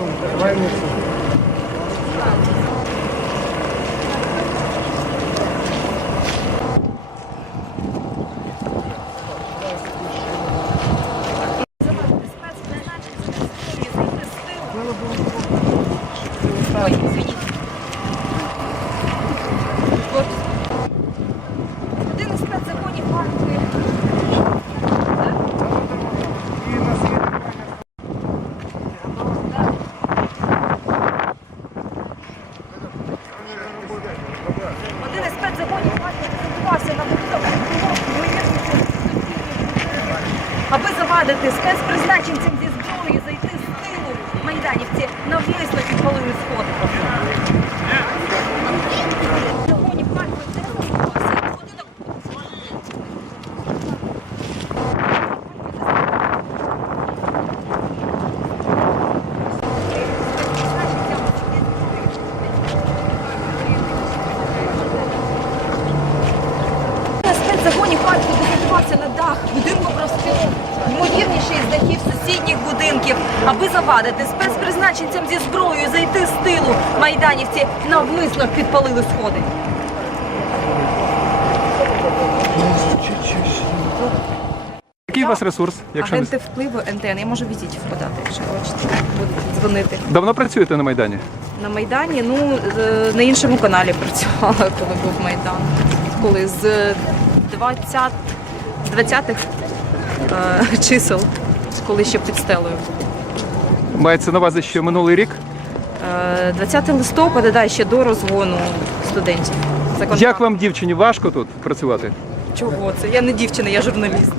Кайницю. Ой, извините. Аби завадити спецпризначенцям зі зброєю зайти з тилу майданівці навмисно підпалили сходи. Законів вартує презентувався на будинок. На дах будинку профспілок, завадити спецпризначенцям зі зброєю зайти з тилу. Майданівці навмисно підпалили сходи. Який у вас ресурс, якщо не... Агенти впливу НТН. Я можу візитів подати, якщо хочете. Будете дзвонити. давно працюєте на Майдані? На Майдані, ну, з- на іншому каналі працювала, коли був Майдан. Коли з 20, з 20-х е, чисел, коли ще під стелею був. Мається на увазі ще минулий рік. Е, 20 листопада, да, ще до розгону студентів. Контракт. Як вам, дівчині, важко тут працювати? Чого це? Я не дівчина, я журналіст.